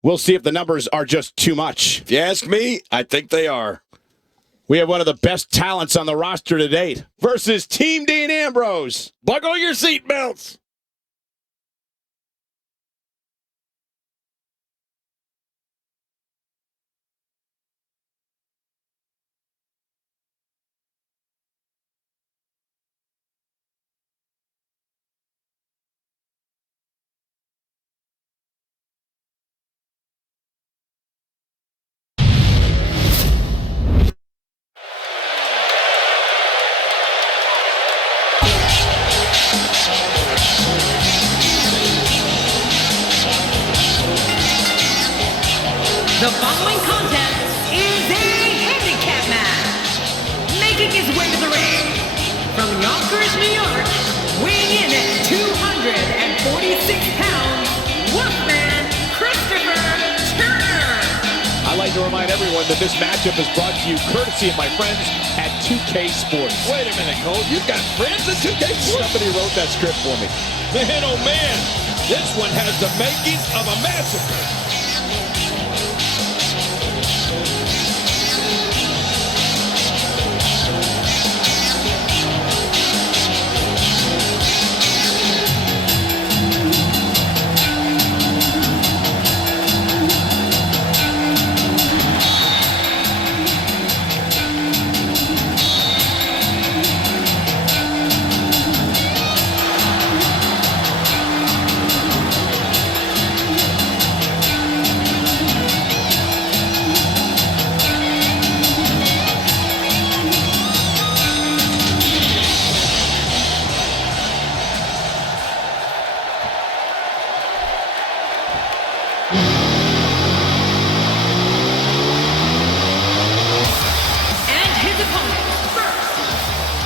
We'll see if the numbers are just too much. If you ask me, I think they are. We have one of the best talents on the roster to date versus Team Dean Ambrose. Buckle your seatbelts. The following contest is a handicap match. Making his way to the ring from Yonkers, New York, weighing in at 246 pounds, Wolfman Christopher Turner. I'd like to remind everyone that this matchup is brought to you courtesy of my friends at 2K Sports. Wait a minute, Cole. You've got friends at 2K Sports? Somebody wrote that script for me. Man, oh man. This one has the makings of a massacre.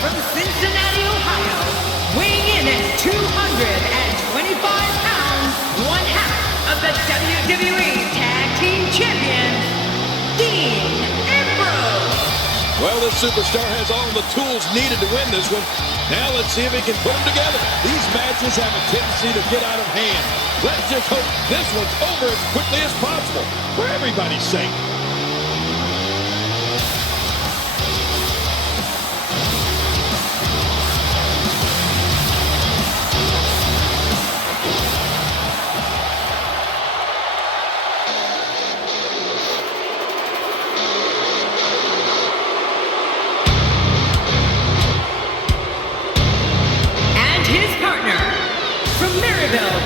From Cincinnati, Ohio, weighing in at 225 pounds, one half of the WWE Tag Team Champions, Dean Ambrose. Well, this superstar has all the tools needed to win this one. Now let's see if he can put them together. These matches have a tendency to get out of hand. Let's just hope this one's over as quickly as possible, for everybody's sake.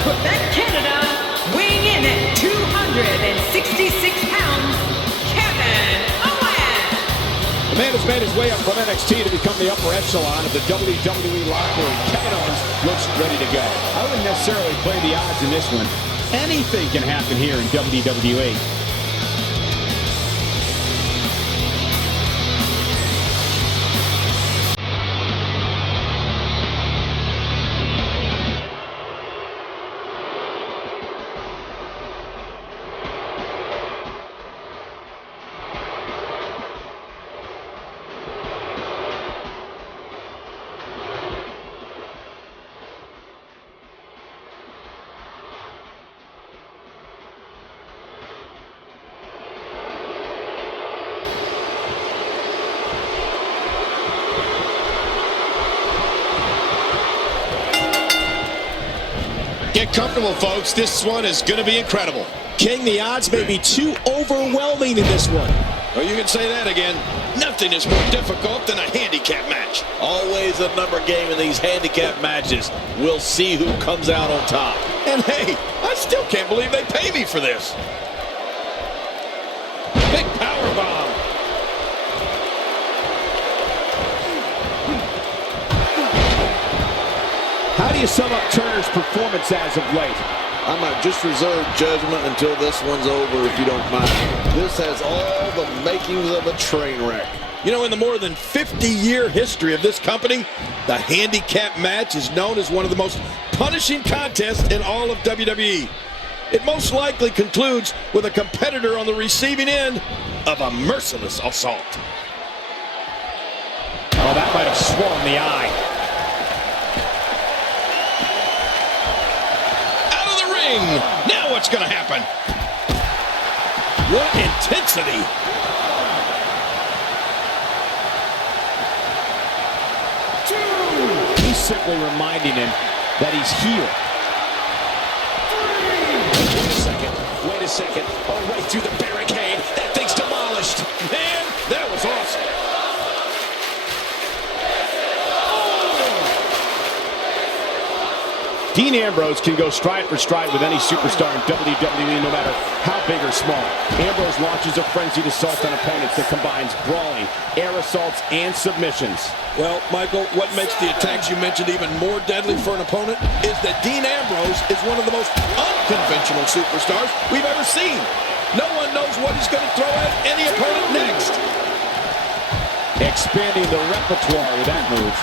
Quebec, Canada, weighing in at 266 pounds, Kevin Owens. The man has made his way up from NXT to become the upper echelon of the WWE locker room. Kevin Owens looks ready to go. I wouldn't necessarily play the odds in this one. Anything can happen here in WWE. Get comfortable, folks. This one is going to be incredible. King, the odds may be too overwhelming in this one. Well, you can say that again. Nothing is more difficult than a handicap match. Always a number game in these handicap matches. We'll see who comes out on top. And hey, I still can't believe they pay me for this. Big power bomb. How do you sum up Turner's performance as of late? I might just reserve judgment until this one's over, if you don't mind. This has all the makings of a train wreck. You know, in the more than 50-year history of this company, the handicap match is known as one of the most punishing contests in all of WWE. It most likely concludes with a competitor on the receiving end of a merciless assault. Oh, that might have swung the eye. Now what's going to happen? What intensity. He's simply reminding him that he's here. Wait a second. Oh, right through the barricade. That thing's demolished. Man, that was awesome. Dean Ambrose can go stride for stride with any superstar in WWE, no matter how big or small. Ambrose launches a frenzied assault on opponents that combines brawling, air assaults, and submissions. Well, Michael, what makes the attacks you mentioned even more deadly for an opponent is that Dean Ambrose is one of the most unconventional superstars we've ever seen. No one knows what he's going to throw at any opponent next. Expanding the repertoire with that move.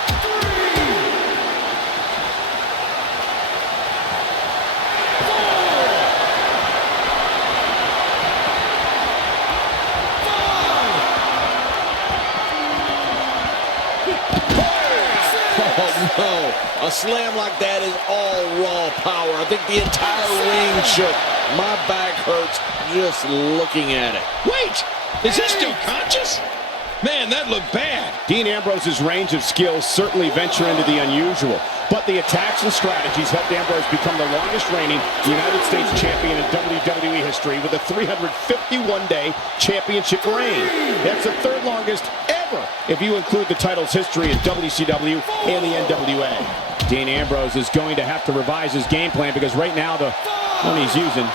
No, a slam like that is all raw power. I think the entire ring shook. My back hurts just looking at it. Wait, is he still conscious? Man, that looked bad. Dean Ambrose's range of skills certainly venture into the unusual, but the attacks and strategies helped Ambrose become the longest reigning United States champion in WWE history with a 351-day championship reign. That's the third longest ever if you include the title's history in WCW and the NWA. Dean Ambrose is going to have to revise his game plan because right now the one he's using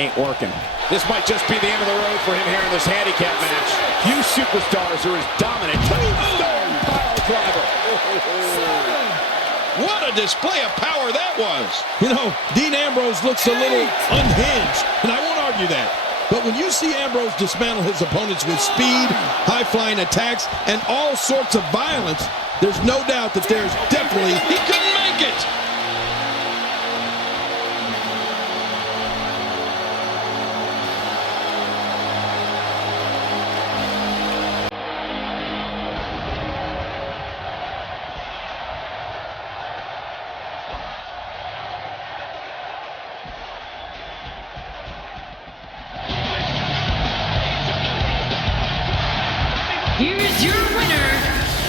ain't working. This might just be the end of the road for him here in this handicap match. Few superstars are as dominant. Tombstone pile driver. What a display of power that was. You know, Dean Ambrose looks a little unhinged, and I won't argue that. But when you see Ambrose dismantle his opponents with speed, high-flying attacks, and all sorts of violence, there's no doubt that there's definitely... He couldn't make it! Here's your winner,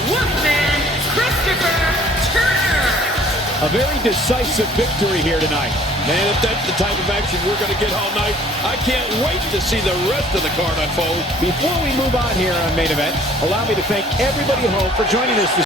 Wolfman Christopher Turner. A very decisive victory here tonight. Man, if that's the type of action we're going to get all night, I can't wait to see the rest of the card unfold. Before we move on here on Main Event, allow me to thank everybody at home for joining us this